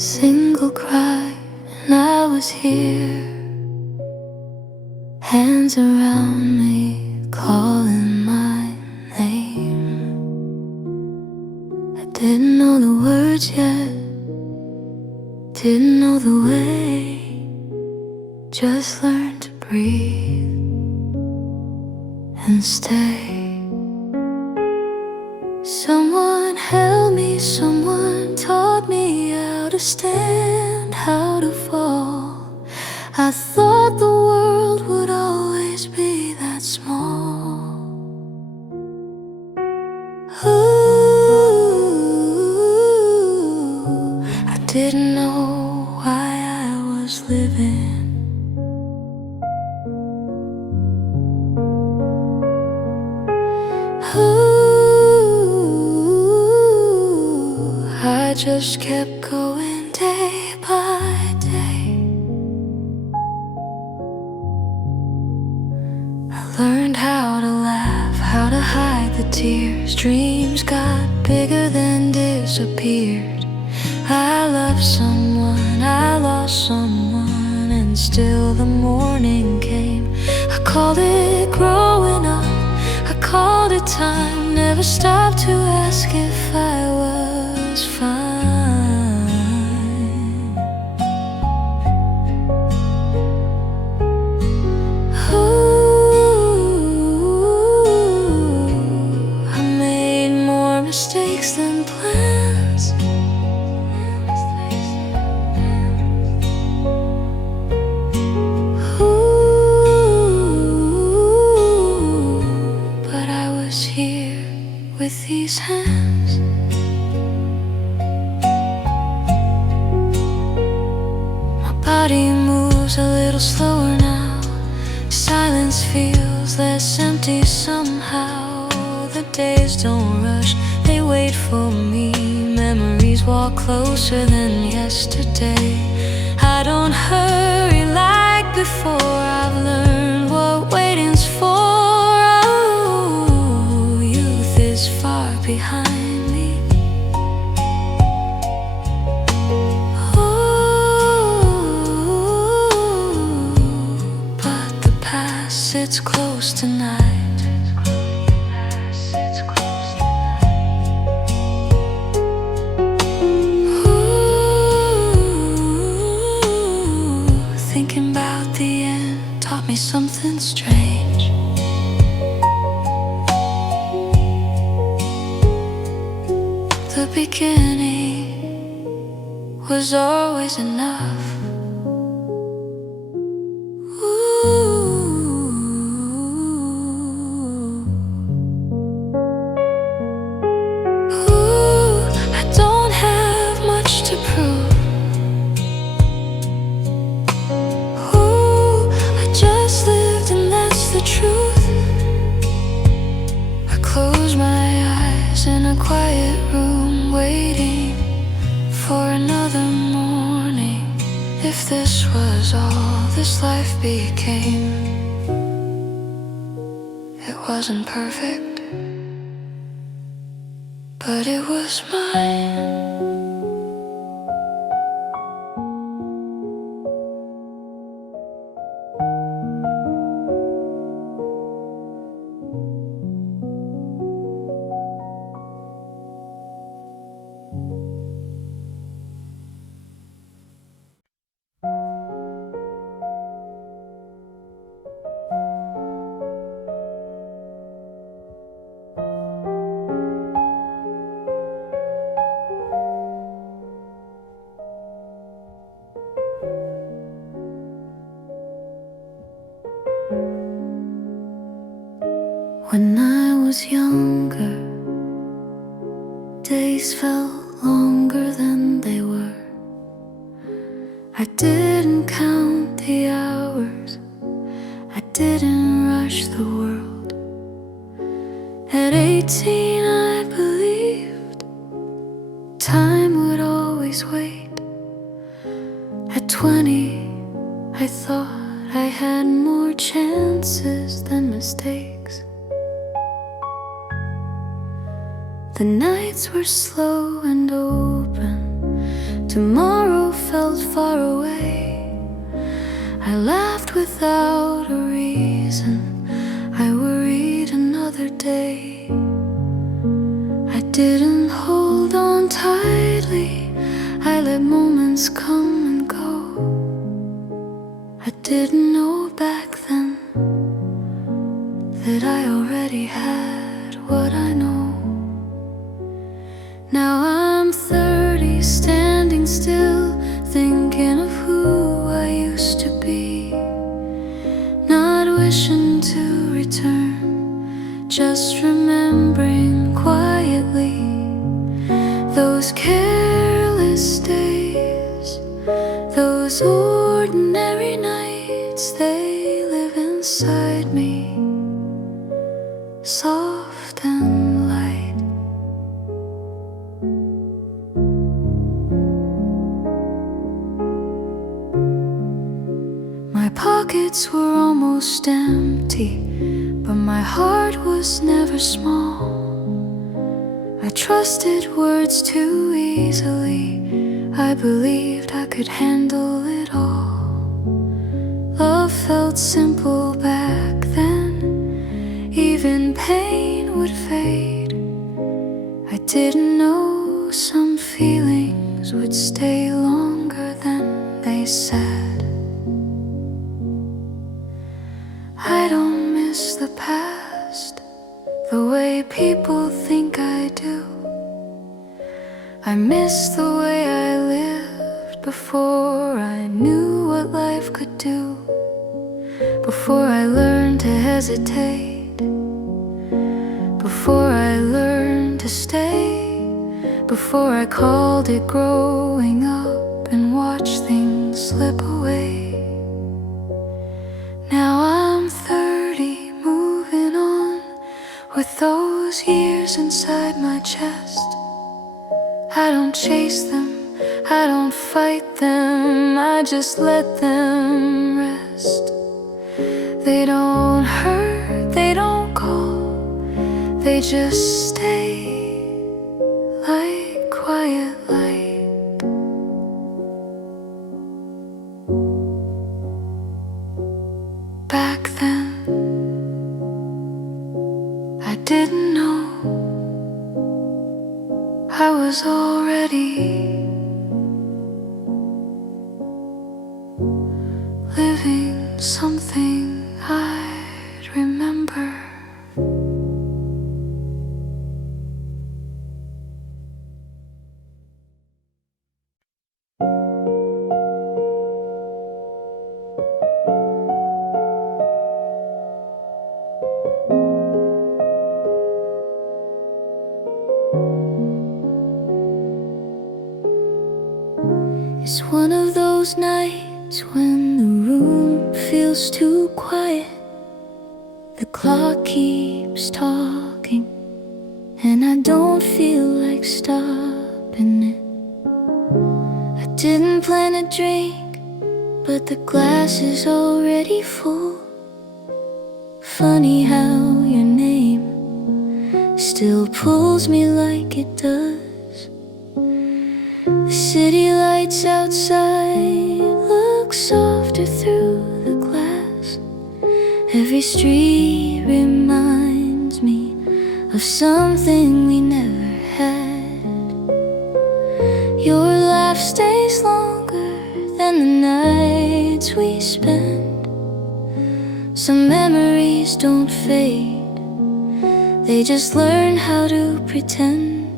single cry, and I was here, hands around me, calling my name. I didn't know the words yet, didn't know the way, just learned to breathe and stay. Someone held me, someone taught me how to stand, how to fall. I thought the world would always be that small. Ooh, I didn't know why I was living. I just kept going day by day. I learned how to laugh, how to hide the tears. Dreams got bigger than disappeared. I loved someone, I lost someone, and still the morning came. I called it growing up, I called it time. Never stopped to ask if I was fine. Ooh, I made more mistakes than plans. Ooh, but I was here with these hands. My body moves a little slower now. Silence feels less empty somehow. The days don't rush, they wait for me. Memories walk closer than yesterday. I don't hurry like before. I've learned what waiting's for. Oh, youth is far behind me. Sits close tonight. Ooh, thinking about the end taught me something strange. The beginning was always enough. In a quiet room, waiting for another morning. If this was all this life became, it wasn't perfect, but it was mine. When I was younger, days felt longer than they were. I didn't count the hours, I didn't rush the world. At 18 I believed time would always wait. At 20 I thought I had more chances than mistakes. The nights were slow and open, Tomorrow felt far away. I laughed without a reason. I worried another day. I didn't hold on tightly. I let moments come and go. I didn't know back then that I already had what I know. Now I'm 30, standing still, thinking of who I used to be. Not wishing to return, just remembering quietly those careless days, those ordinary nights. They live inside me, soft and light. My pockets were almost empty, but my heart was never small. I trusted words too easily. I believed I could handle it all. Love felt simple back then. Even pain would fade. I didn't know some feelings would stay longer than they said. I don't miss the past the way people think I do. I miss the way I lived before I knew what life could do. Before I learned to hesitate, before I learned to stay, before I called it growing up and watched things slip away. Now I'm 30, moving on with those years inside my chest. I don't chase them, I don't fight them, I just let them rest. They don't hurt, they don't call, they just stay like quiet light. Back then, I didn't know I was already living something I'd remember. It's one of those nights when the room feels too quiet. The clock keeps talking, and I don't feel like stopping it. I didn't plan a drink, but the glass is already full. Funny how your name still pulls me like it does. The city lights outside look softer through the glass. Every street reminds me of something we never had. Your laugh stays longer than the nights we spend. Some memories don't fade, they just learn how to pretend.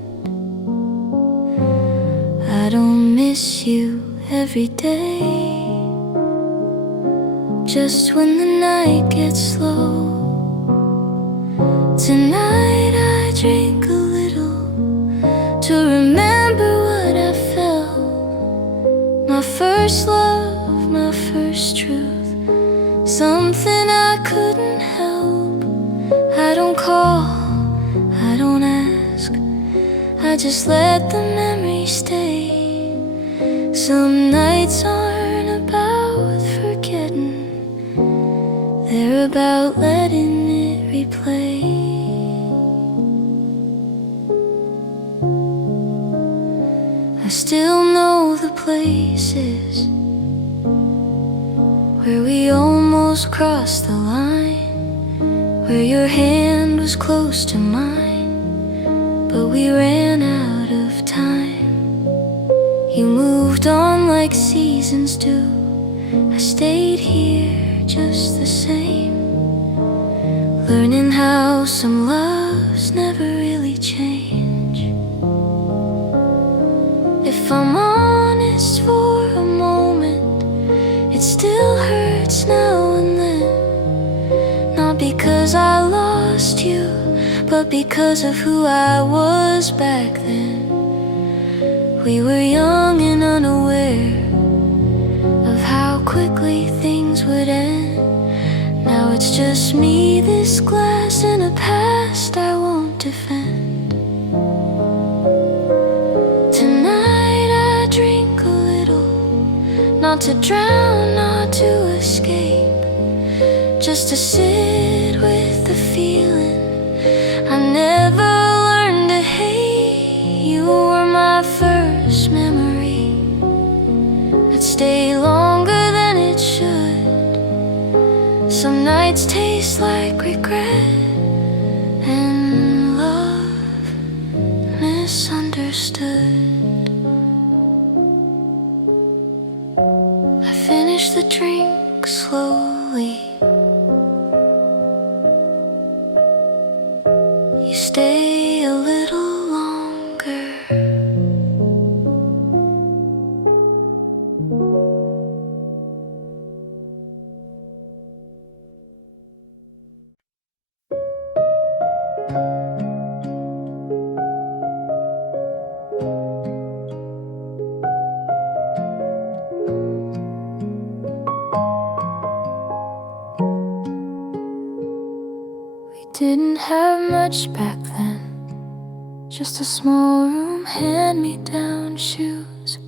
I don't miss you every day, just when the night gets slow. Tonight I drink a little to remember what I felt. My first love, my first truth, something I couldn't help. I don't call, I don't ask, I just let the memory stay. Some nights aren't about forgetting, they're about letting it replay. I still know the places where we almost crossed the line, where your hand was close to mine, but we ran out of time. You moved on like seasons do. I stayed here just the same, learning how some loves never really change. If I'm honest for a moment, it still hurts now and then. Not because I lost you, but because of who I was back then. We were young and unaware of how quickly things would end. Now it's just me, this glass, and a past I won't defend. Tonight I drink a little, not to drown, not to escape, just to sit with the feeling I never learned to hate. You were my first memory that stayed longer than it should. Some nights taste like regret and love misunderstood. I finish the drink slowly. You stay a little longer. Didn't have much back then, just a small room, hand-me-down shoes.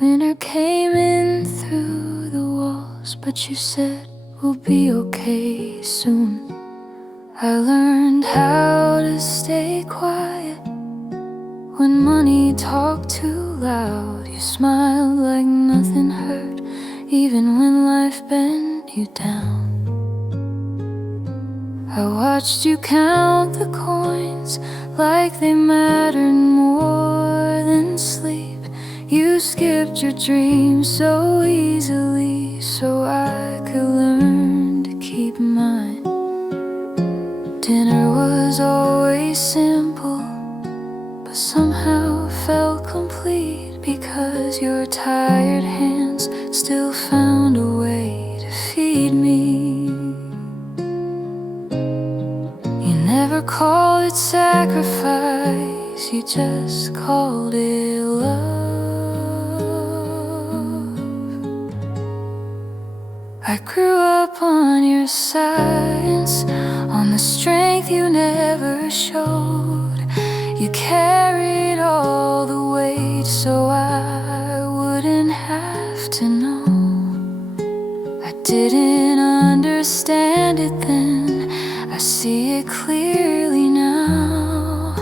Winter came in through the walls, but you said we'll be okay soon. I learned how to stay quiet when money talked too loud. You smiled like nothing hurt, even when life bent you down. I watched you count the coins like they mattered more than sleep. You skipped your dreams so easily, so I could learn to keep mine. Dinner was always simple, but somehow felt complete, because your tired hands still found a way to feed me. Never called it sacrifice, you just called it love. I grew up on your silence, on the strength you never showed. You carried all the weight so I wouldn't have to know. I didn't understand it then, I see it clearly now.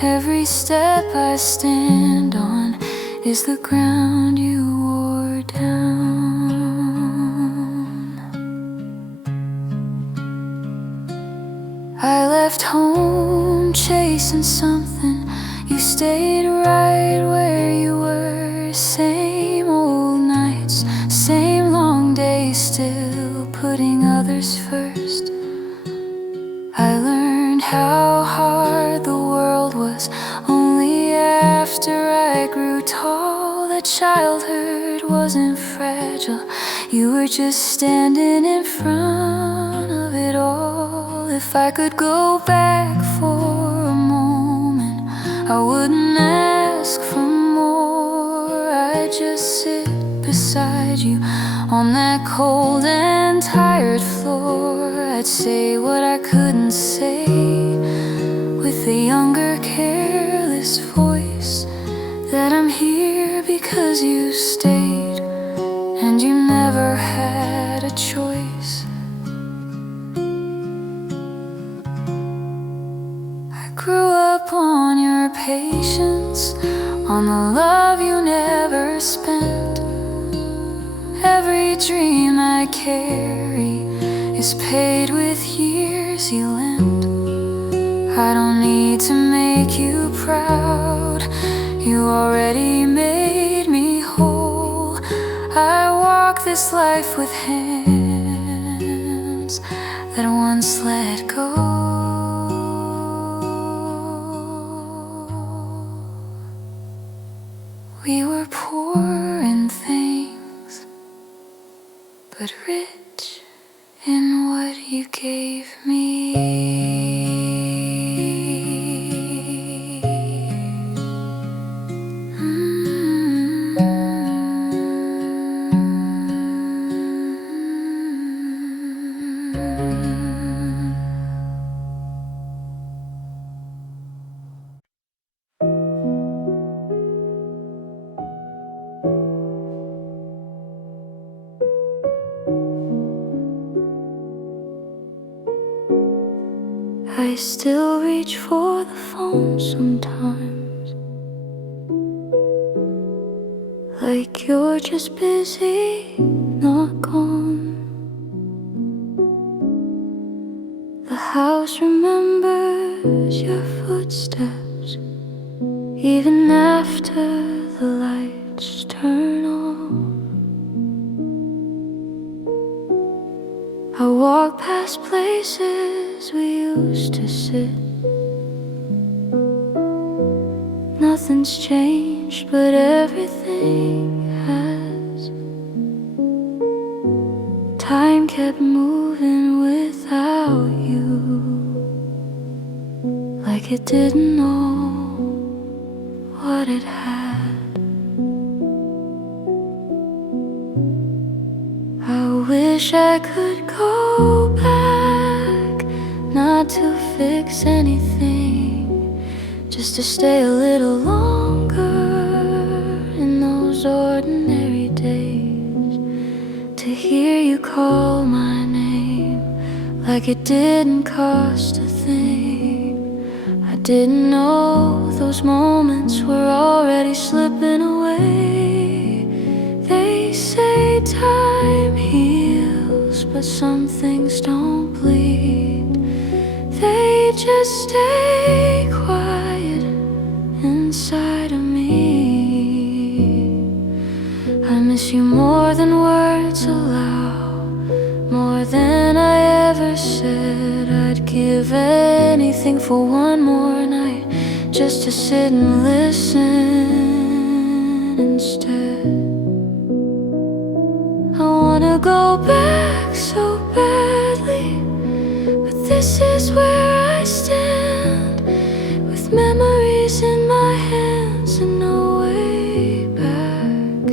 Every step I stand on is the ground you wore down. I left home chasing something, you stayed right where you were. Same old nights, same long days, still putting others first. I learned how hard the world was only after I grew tall. That childhood wasn't fragile, you were just standing in front of it all. If I could go back for a moment, I wouldn't ask for more. I'd just sit beside you on that cold and tired floor. I'd say what I couldn't say with a younger, careless voice, that I'm here because you stayed and you never had a choice. I grew up on your patience on the love you never spent. Every dream I carry is paid with years you lent. I don't need to make you proud, you already made me whole. I walk this life with hands that once let go. We were poor in things, but rich in what you gave me. I still reach for the phone sometimes, like you're just busy, not gone. The house remembers your footsteps, even after the lights turn off. I walk past places we used to sit. Nothing's changed, but everything has. Time kept moving without you, like it didn't know what it had. I wish I could go back, not to fix anything, just to stay a little longer in those ordinary days, to hear you call my name like it didn't cost a thing. I didn't know those moments were already slipping away. They say time heals, but some things don't bleed. They just stay quiet inside of me. I miss you more than words allow, more than I ever said. I'd give anything for one more night, just to sit and listen instead. I wanna go back so badly, but this is where I stand, with memories in my hands and no way back.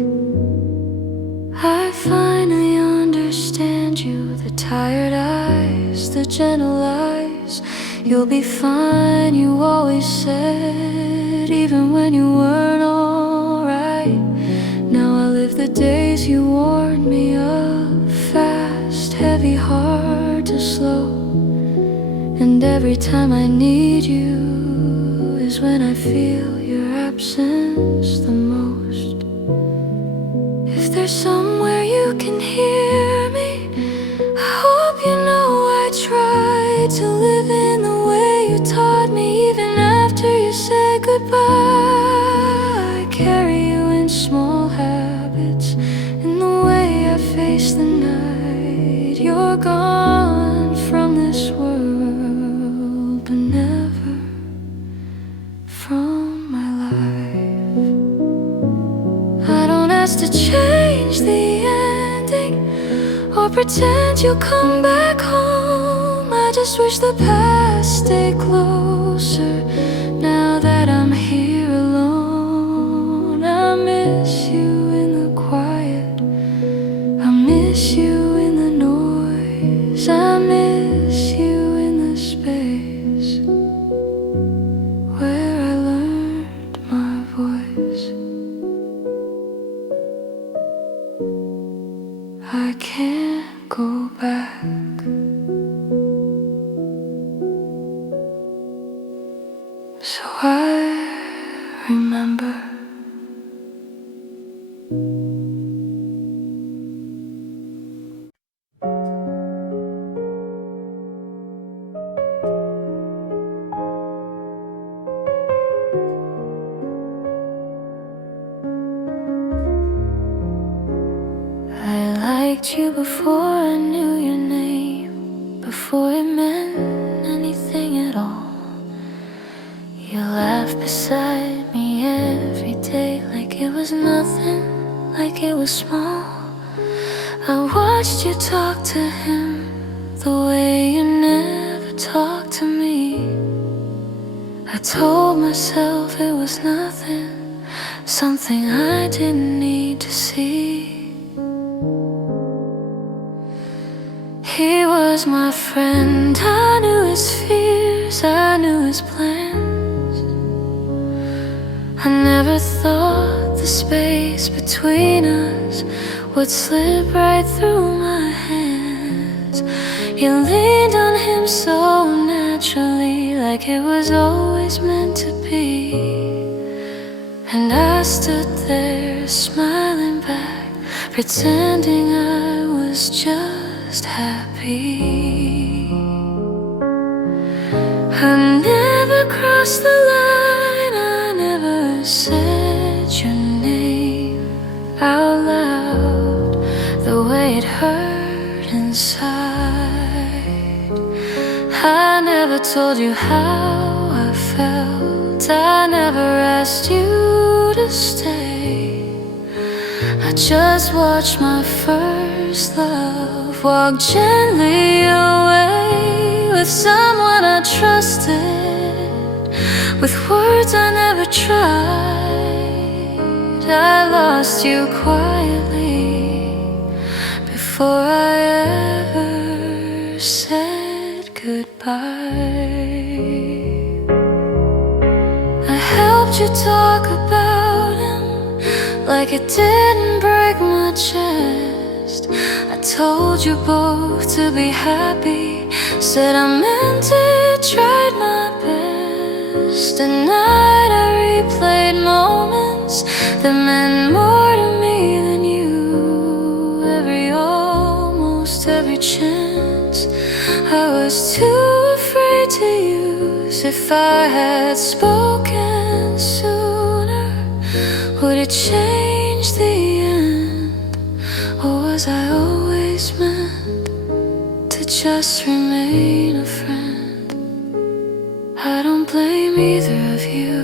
I finally understand you, the tired eyes, the gentle eyes. You'll be fine, you always said, even when you weren't alright. Now I live the days you warned me of, fast, heavy, hard to slow. And every time I need you is when I feel your absence the most. If there's somewhere you can hear me, I hope you know I tried to live in the way you taught me, even after you said goodbye. I carry you in small habits, in the way I face the night. You're gone from this world, but never from my life. I don't ask to change the ending or pretend you'll come back home. I just wish the past stayed closer, now that I'm here alone. I miss you in the quiet, I miss you in the noise, I miss you in the space where I learned my voice. I can't go back, so I I liked you before I knew your name, before it meant anything at all. You laughed beside me every day like it was nothing, like it was small. I watched you talk to him the way you never talked to me. I told myself it was nothing, something I didn't need to see. He was my friend, I knew his fears, I knew his plans. I never thought the space between us would slip right through my hands. You leaned on him so naturally, like it was always meant to be. And I stood there smiling back, pretending I was just happy. I never crossed the line, I never said your name out loud, the way it hurt inside. I never told you how I felt, I never asked you to stay. I just watched my first love walk gently away with someone I trusted, with words I never tried. I lost you quietly before I ever said goodbye. I helped you talk about him like it didn't break my chest. I told you both to be happy, said I meant it, tried my best. At night I replayed moments that meant more to me than you. Almost every chance I was too afraid to use. If I had spoken sooner, would it change the end? Or was I always meant to just remain a friend? I don't blame either of you,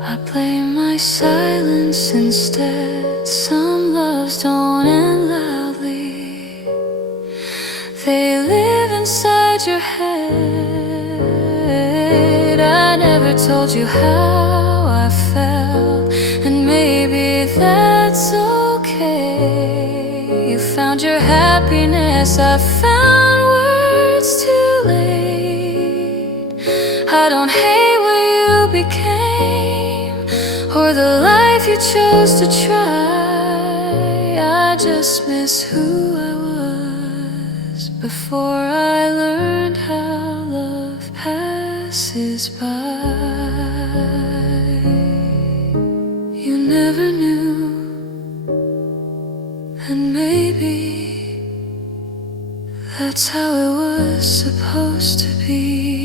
I blame my silence instead. Some loves don't end loudly, they live inside your head. I never told you how I felt, and maybe that's okay. You found your happiness, I found words too late. I don't hate what you became, or the life you chose to try. I just miss who I was before I learned how love passes by. You never knew, and maybe that's how it was supposed to be.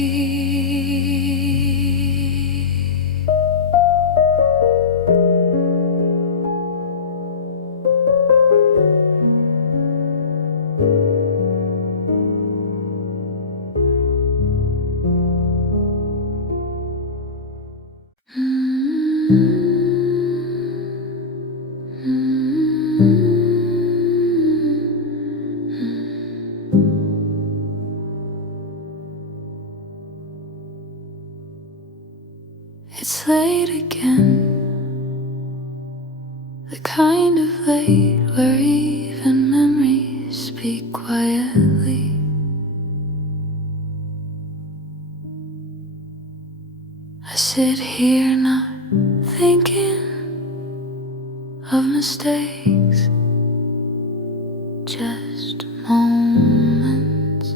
It's late again, the kind of late where even memories speak quietly. I sit here not thinking of mistakes, just moments.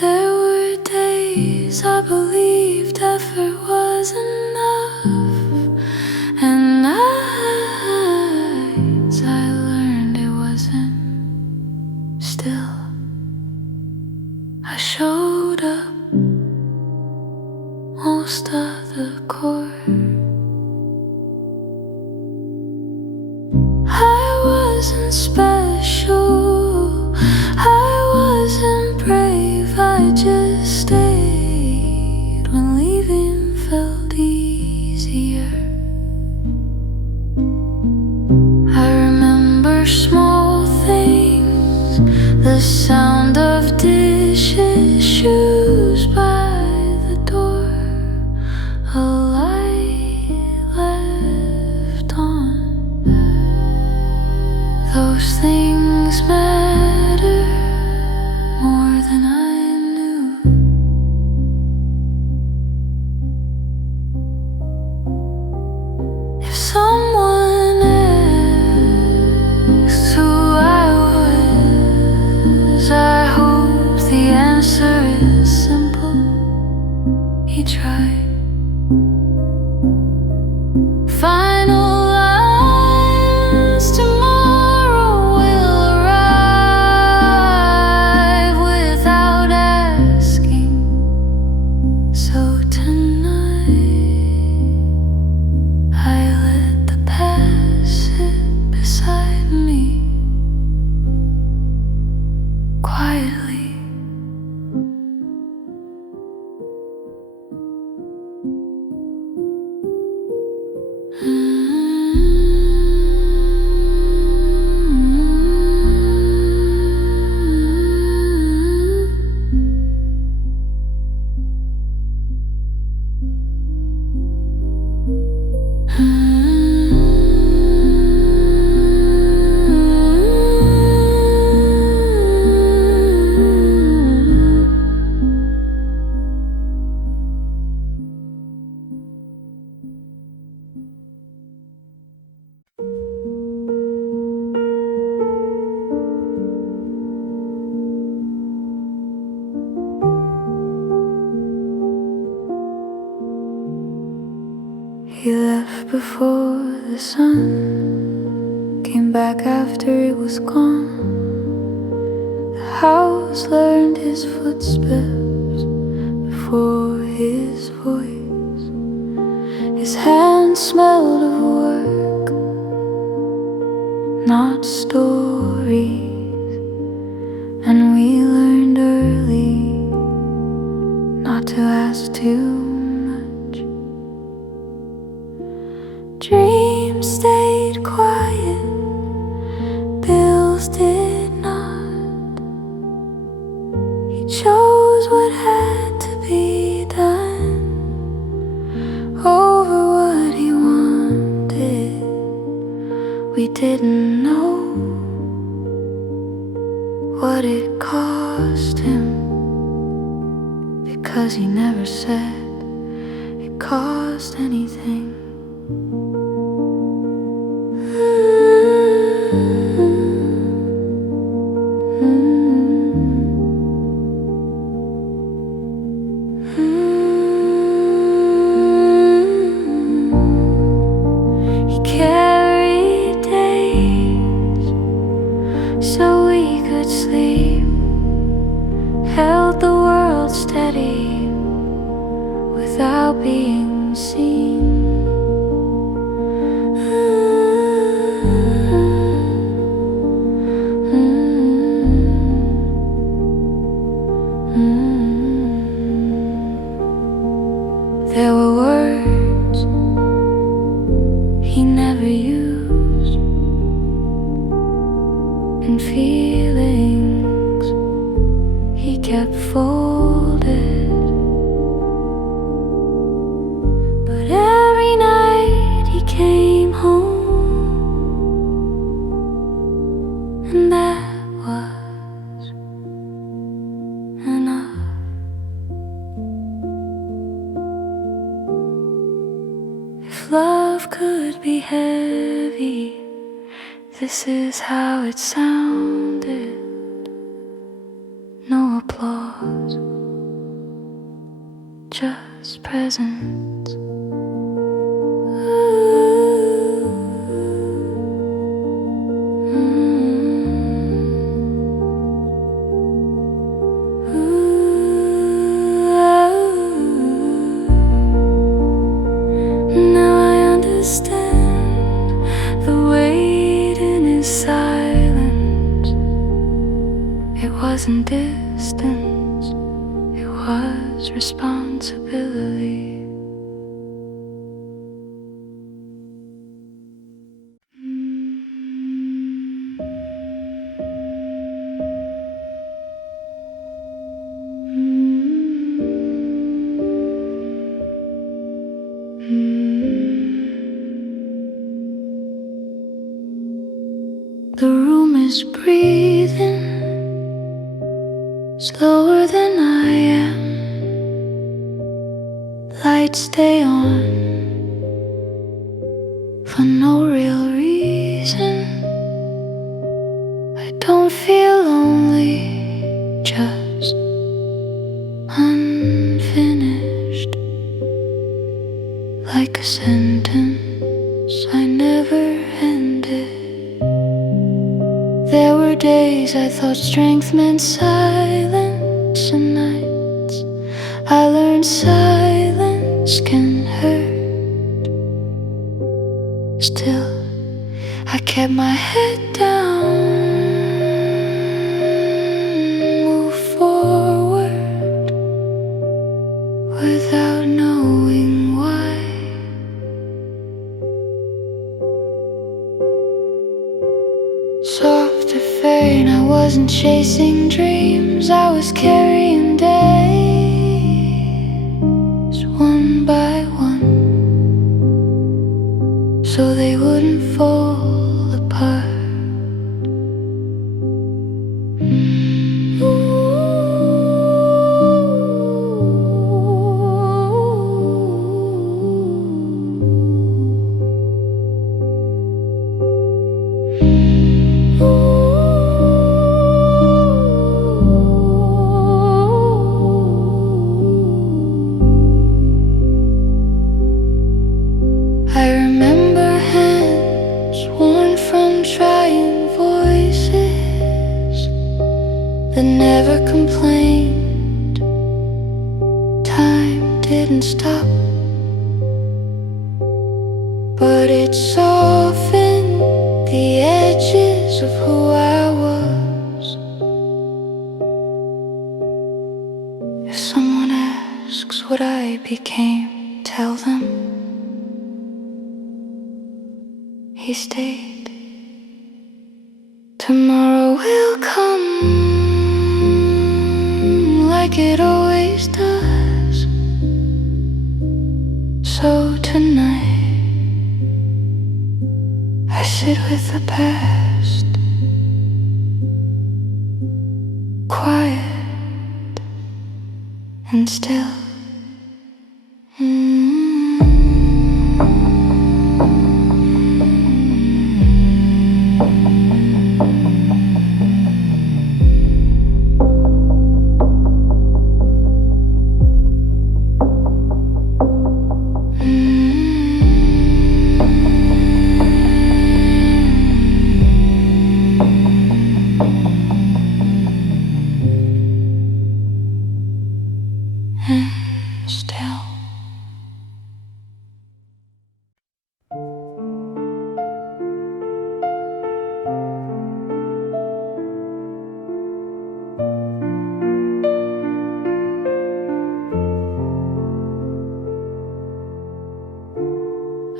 There were days I believed effort was was enough, and nights I learned it wasn't. Still, I showed up most of the court. I wasn't special, I wasn't brave, I just stayed when leaving felt easier. I remember small things, the sound of dishes, shoes by the door, a light left on. Those things matter more than I knew. If someone asks who I was, I hope the answer is simple. He tried. Final lines tomorrow will arrive without asking. So tonight I let the past sit beside me quietly. He left before the sun came back after it was gone. The house learned his footsteps before his voice. His hands smelled of work, not stories. And we learned early not to ask too much. Dreams stayed quiet, bills did not. He chose what had to be done over what he wanted. We didn't know what it cost him, because he never said it cost anything. He carried days so we could sleep, held the world steady without being seen. There were words he never used, and feelings he kept folded. But every night he came home, and that was enough. If love could be heavy, this is how it sounded. No applause, just presence. Now I understand the weight in his silence. It wasn't distance, it was responsibility. The room is breathing slower than I am. Lights stay on for no real reason. I don't feel lonely, just unfinished, like a sentence I never ended. There were days I thought strength meant silence, and nights I learned silence can hurt. Still, I kept my head down, moved forward without knowing why. Soft to faint, I wasn't chasing dreams, I was carrying days one by one, so they wouldn't fall apart. I remember hands worn from trying voices that never complained. Time didn't stop, but it softened the edges of who I was. If someone asks what I became, tell them he stayed. Tomorrow will come like it always does. So tonight I sit with the past, quiet and still. Still.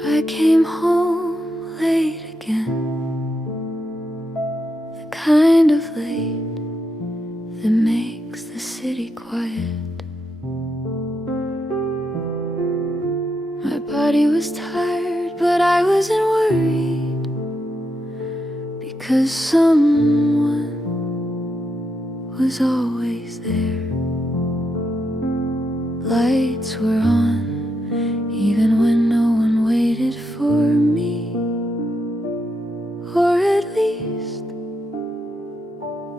I came home late again, the kind of late that makes the city quiet. My body was tired, but I wasn't worried, because someone was always there. Lights were on, even when no one waited for me, or at least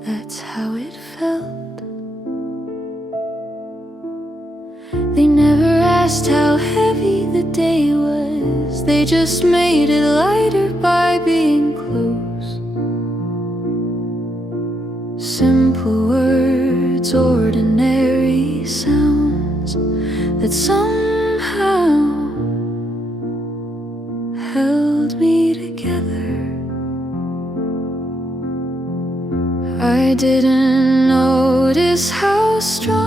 that's how it felt. They never asked how heavy the day was, they just made it lighter by being close. Simple words, ordinary sounds that somehow held me together. I didn't notice how strong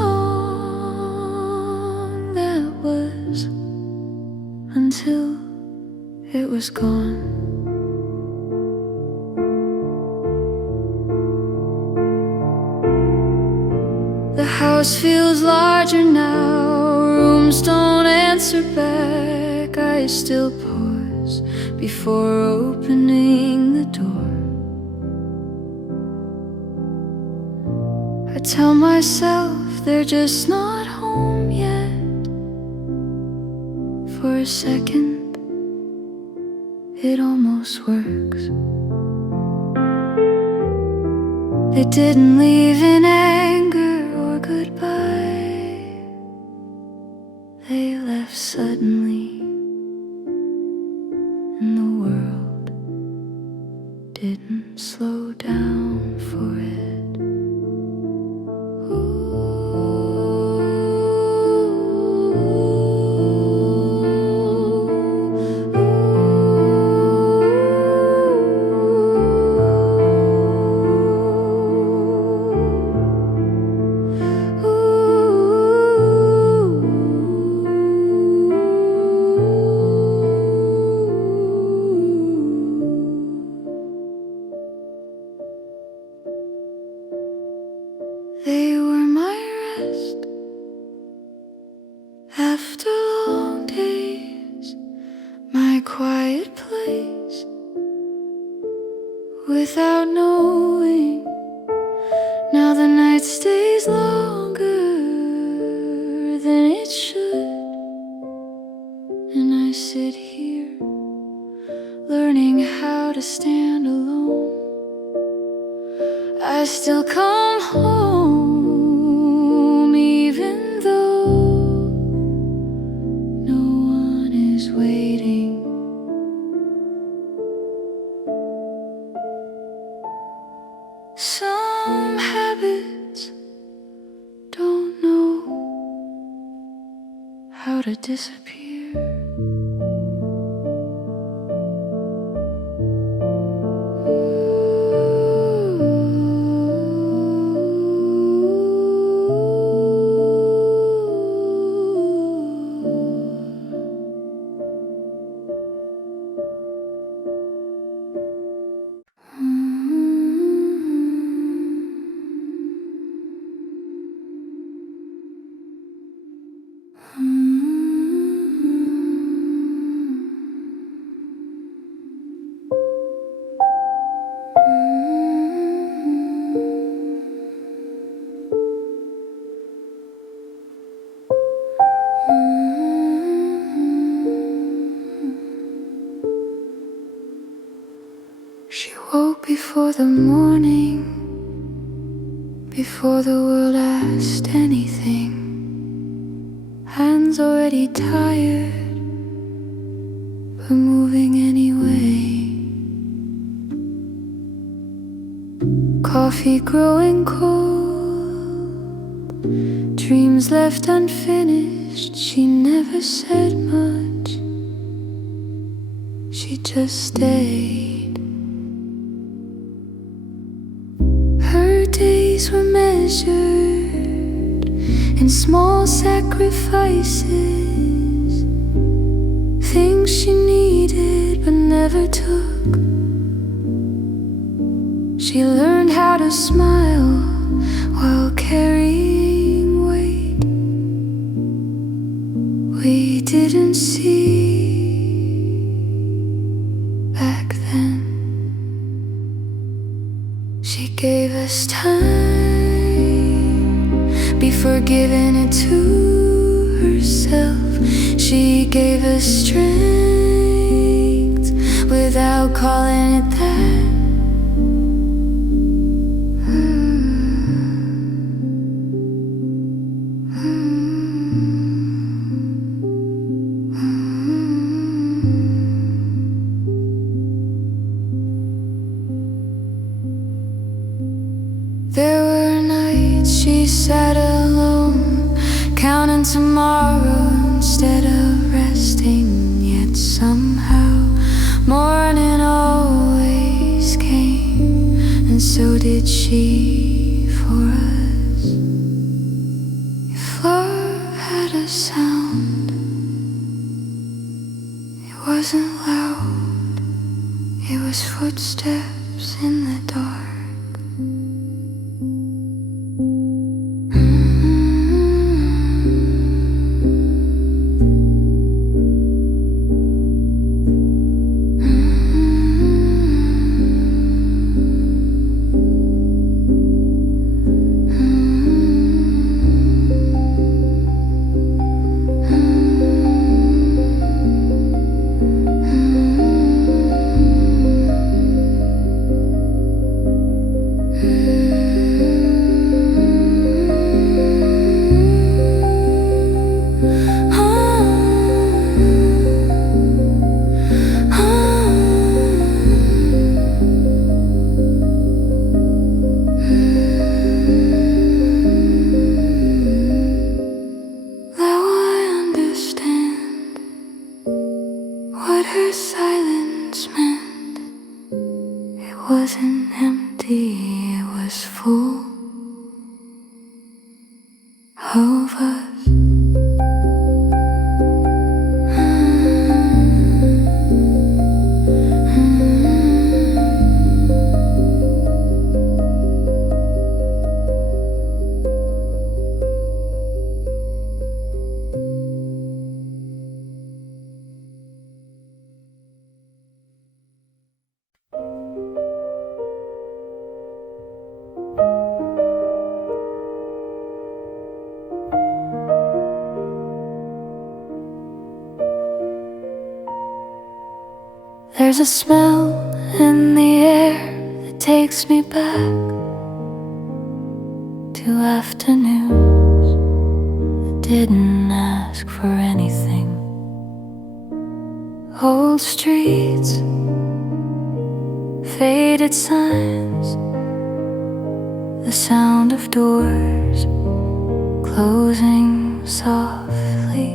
that was until it was gone. The house feels larger now, rooms don't answer back. I still pause before opening the door. I tell myself they're just not home yet. For a second, it almost works. They didn't leave in anger or goodbye. They left suddenly, and the world didn't slow down for it. They were my rest after long days, my quiet place. Without knowing, now the night stays longer than it should, and I sit here learning how to stand alone. I still come home even though no one is waiting. Some habits don't know how to disappear. She woke before the morning, before the world asked anything. Hands already tired, but moving anyway. Coffee growing cold, dreams left unfinished. She never said much, she just stayed. Days were measured in small sacrifices, things she needed but never took. She learned how to smile while carrying weight we didn't see back then. She gave us time before giving it to herself. She gave us strength without calling it that. There were nights she sat alone, counting tomorrow instead of resting. Yet somehow wasn't loud, it was footsteps in the dark. What her silence meant, it wasn't empty, it was full of us. There's a smell in the air that takes me back to afternoons that didn't ask for anything. Old streets, faded signs, the sound of doors closing softly.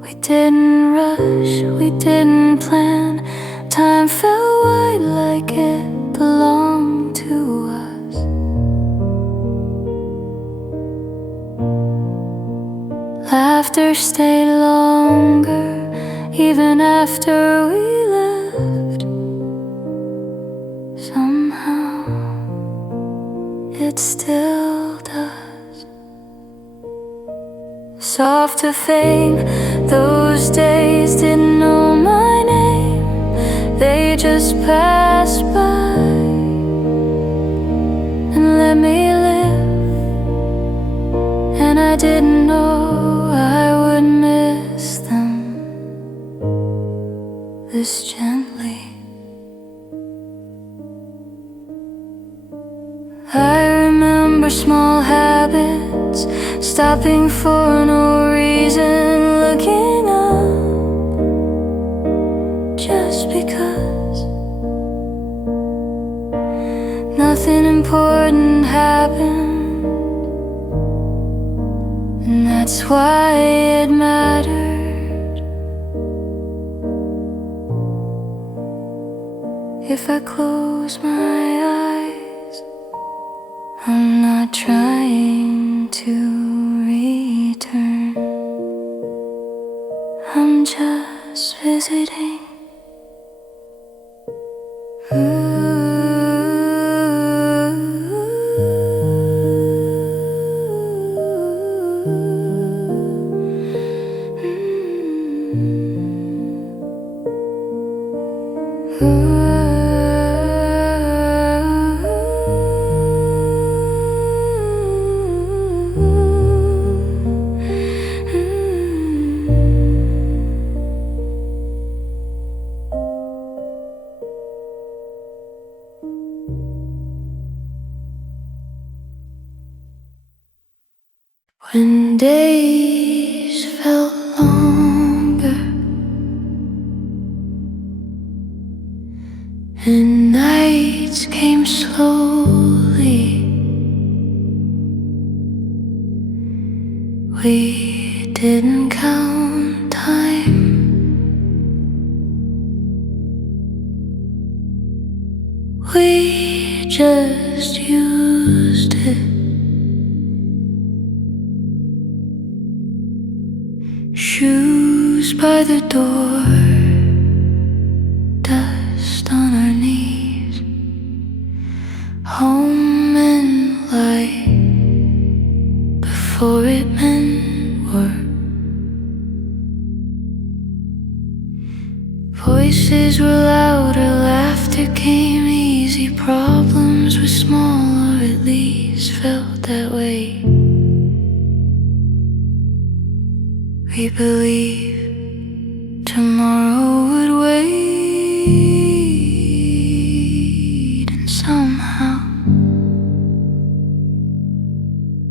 We didn't rush, we didn't plan. Time fell wide like it belonged to us. Laughter stayed longer even after we left. Somehow it still does. Soft to think those days didn't know my name. They just passed by and let me live. And I didn't know I would miss them this gently. I remember small habits, stopping for no reason, looking up just because. Nothing important happened, and that's why it mattered. If I close my eyes, I'm not trying to return. I'm just visiting. When days felt longer and nights came slowly, we didn't count time. We just used it. Shoes by the door, dust on our knees, home and light before it meant work. Voices were louder, laughter came easy, problems were small, or at least felt that way. We believed tomorrow would wait, and somehow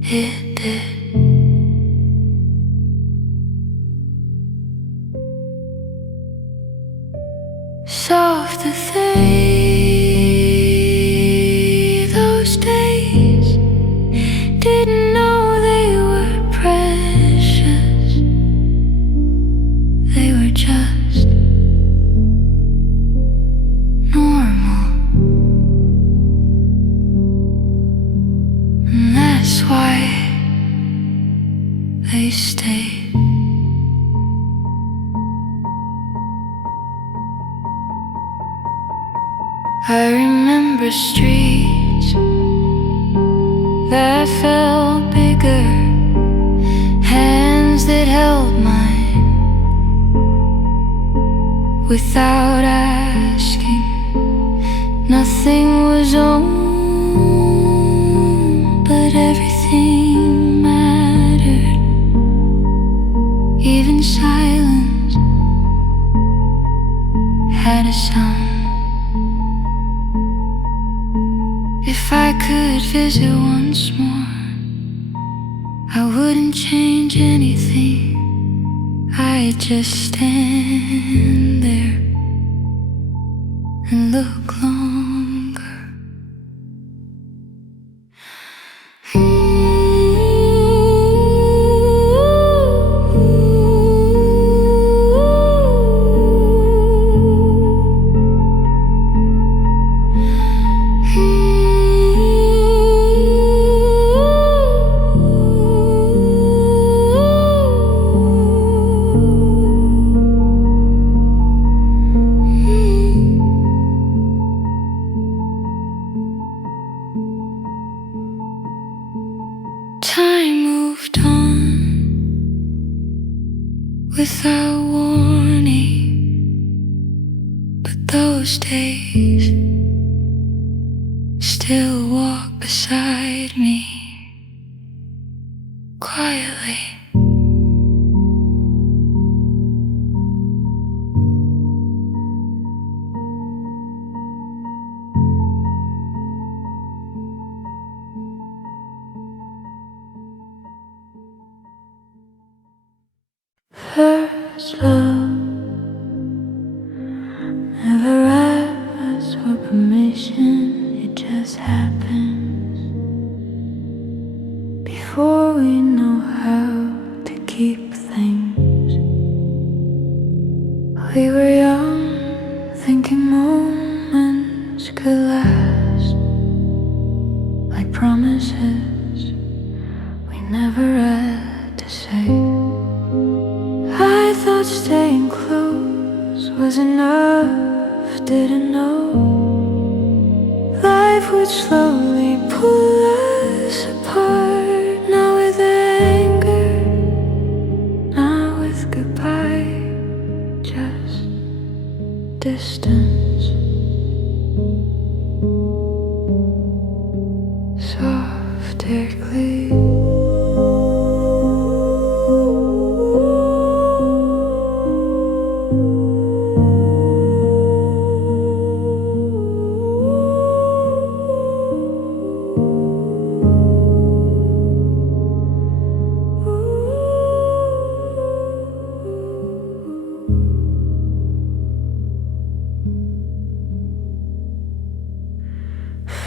it did. Softer they, those days, didn't know they were precious. They were just normal, and that's why they stayed. I remember streets that felt bigger, hands that held mine without asking. Nothing was on, but everything mattered. Even silence had a sound. If I could visit once more, I wouldn't change anything. I'd just stand there and look longer. Time moved on without warning, but those days still walk beside me quietly. First love never asks for permission, it just happens. Before we know how to keep things, we were young, thinking moments could last like promises we never had to say. I thought staying close was enough, didn't know life would slowly pull us apart. Now with anger, not with goodbye, just distance. Soft air clear.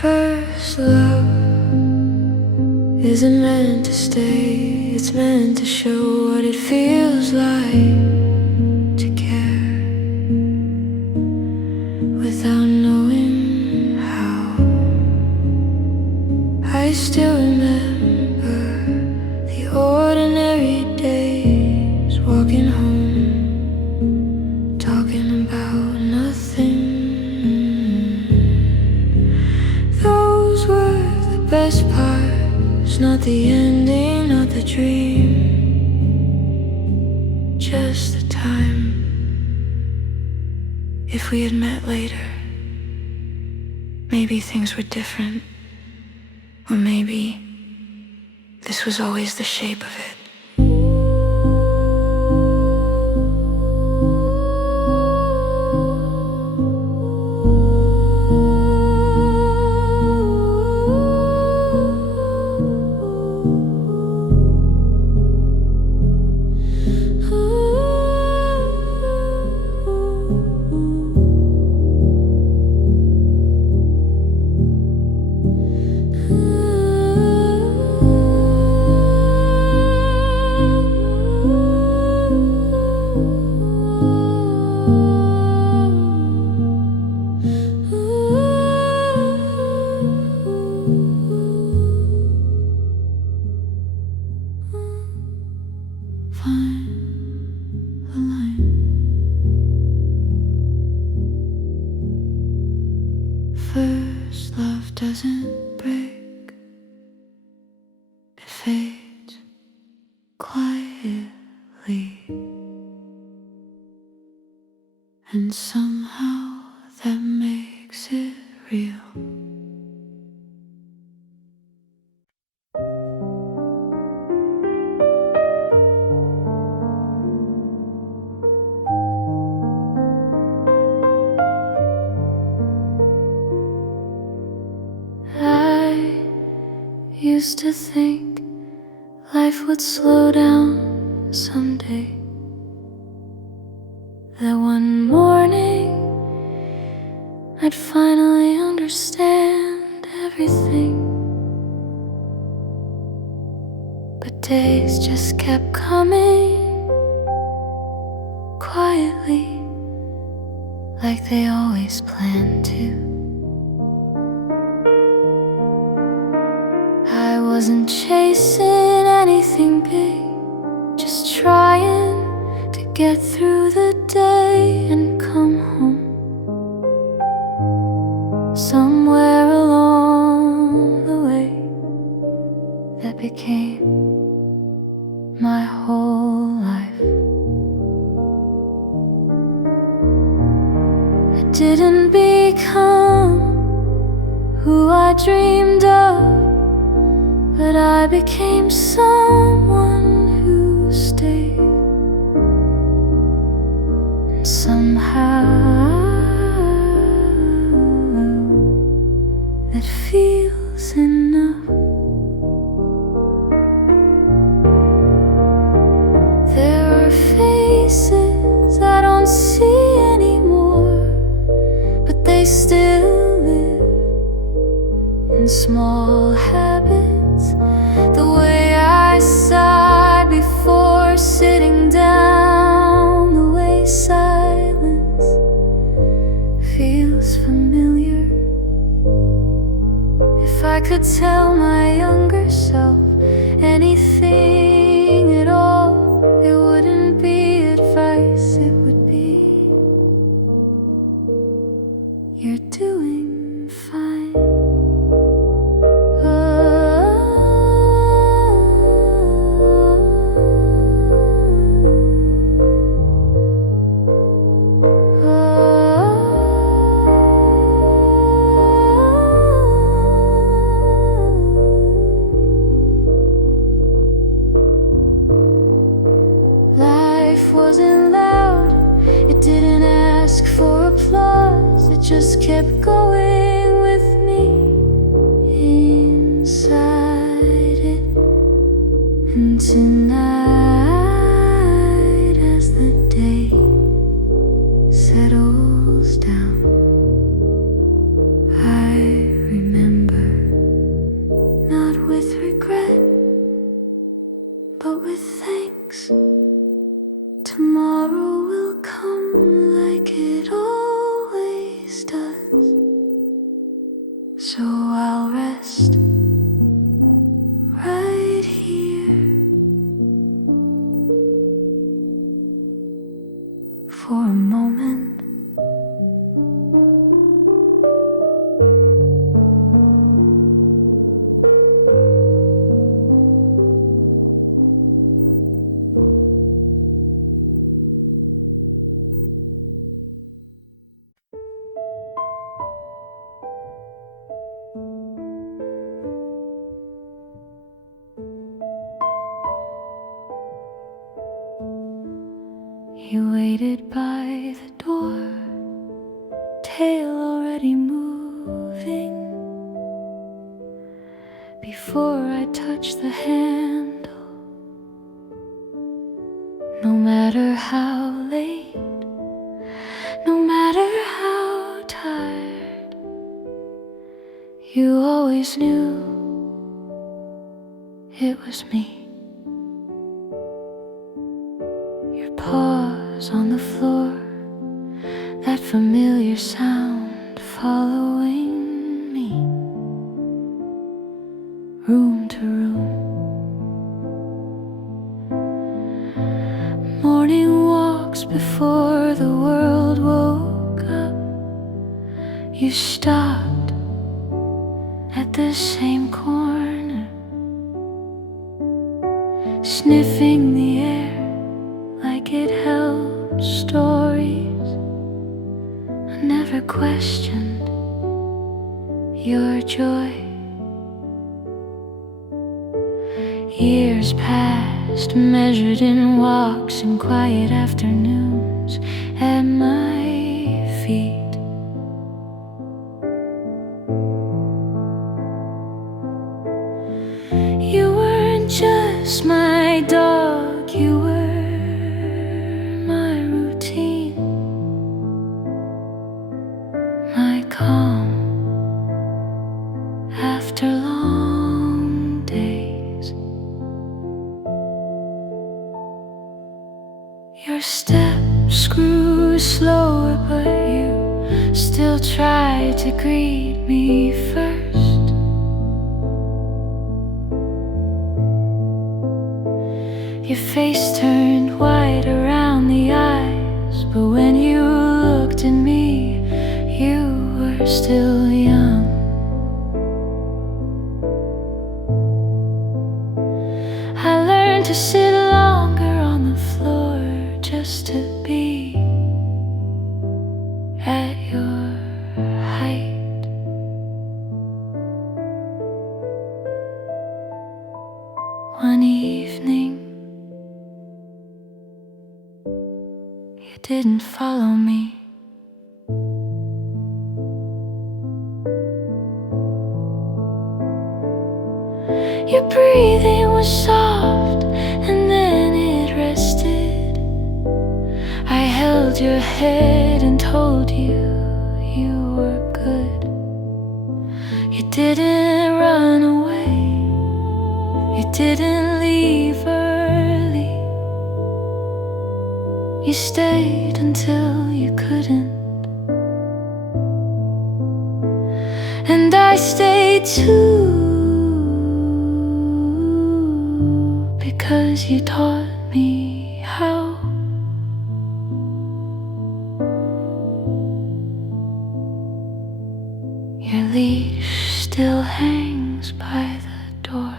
First love isn't meant to stay, it's meant to show what it feels like to care without knowing how. I still remember the ordinary days, walking home best parts, not the ending, not the dream, just the time. If we had met later, maybe things were different. Or maybe this was always the shape of it. First love doesn't break, it fades quietly, and somehow that makes it real. I used to think life would slow down someday, that one morning I'd finally understand everything. But days just kept coming quietly, like they always planned to. I wasn't chasing anything big, just trying to get through the day and come home. Somewhere along the way, that became my whole life. I didn't become who I dreamed of, but I became someone who stayed. And somehow that feels enough. There are faces I don't see anymore, but they still live in small habits. The way I sighed before sitting down, the way silence feels familiar. If I could tell my younger self anything at all, it wouldn't be advice, it would be, you're doing fine. Life wasn't loud, it didn't ask for applause, it just kept going with me inside it. And tonight, as the day settles down, I remember, not with regret, but with thanks. Tomorrow will come like it always does, so I'll rest right here for a moment waited by the door, tail already moving. Before I touch the handle, no matter how late, no matter how tired, you always knew it was me. Your paws on the floor, that familiar sound following me, room to room. Morning walks before the world woke up. You stopped at the same corner, sniffing the air like it held stories. I never questioned your joy. Years passed, measured in walks and quiet afternoons at my feet. You weren't just my dog, you were my routine, my calm after long days. Your steps grew slower, but you still tried to greet me first. Your face turned white around the eyes, but when you looked at me, you were still young. I learned to sit longer on the floor just to be at your height. One evening, you didn't follow me. Your breathing was soft and then it rested. I held your head and told you you were good. You didn't run away, you didn't leave early. You stayed until you couldn't, and I stayed too, because you taught me how. Your leash still hangs by the door.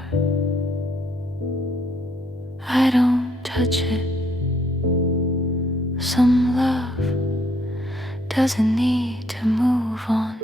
I don't touch it. Some love doesn't need to move on.